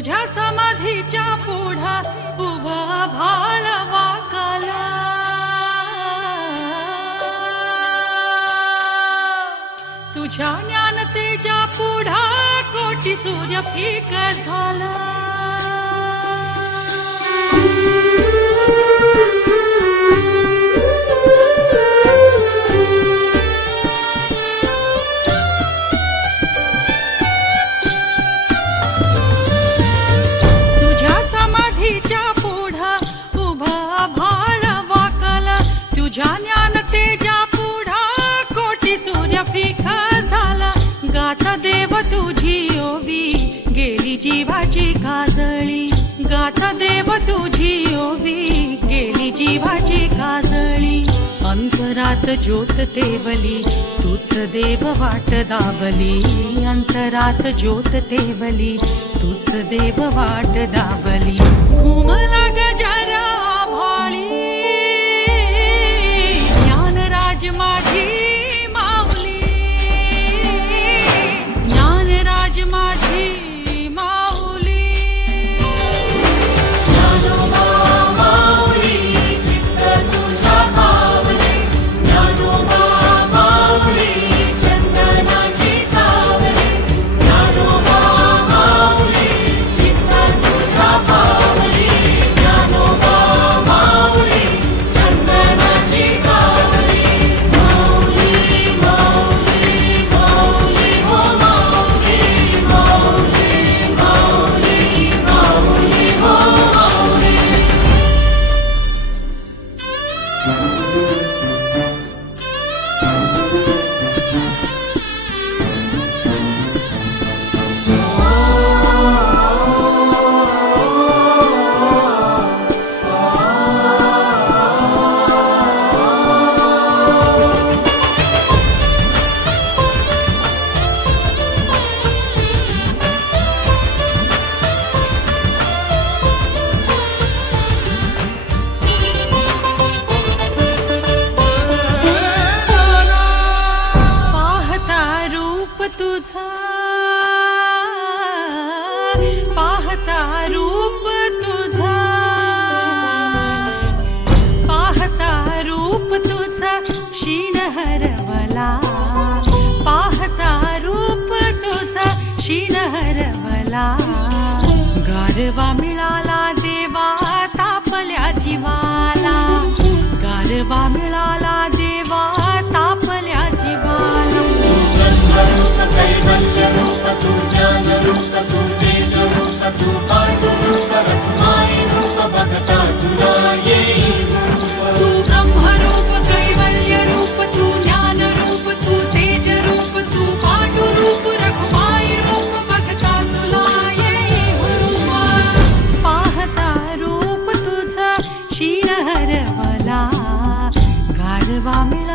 तुझ्या समाधीच्या पुढा उभा भाळ वाकाला, तुझ्या ज्ञानतेच्या पुढा कोटी सूर्य फिक झाला। तुझ्या ज्ञानतेच्या पुढा कोटी सूर्य फिका झाला। गाथा देव तुझी ओवी गेली जीवाची काजळी, गाथा देव तुझी ओवी गेली जीवाची काजळी। अंतरात ज्योत तेवली तूच देव वाट दावली, अंतरात ज्योत तेवली तूच देव वाट दावली। घुमला गजरा भाळी माझी माऊली, ज्ञानराज माझी माऊली। ज्ञानोबा माऊली चित्त तुझ्या पावले, ज्ञानोबा माऊली चंदनाची सावली, ज्ञानोबा माऊली चित्त तुझ्या पावली, ज्ञानोबा माऊली चंदनाची सावली। पाहता रूप तुझा, पाहता रूप तुझा शीण हरवला, पाहता रूप तुझा शीण हरवला। गारवा मिळाला देवा तापल्या जीवाला, गारवा मिळाला देवा तापल्या जीवाला। कैवल्य रूप तू, ज्ञान रूप तू, तेज रूप तू, पांडु रूप रखमाई रूप भक्ता तुला येईल। तू ब्रह्म रूप कैवल्य रूप तू, ज्ञान रूप तू, तेज रूप तू, पांडु रूप रखमाई रूप भक्ता तुला येईल। पाहता रूप तुझा शीण हरवला, गारवा मिळाला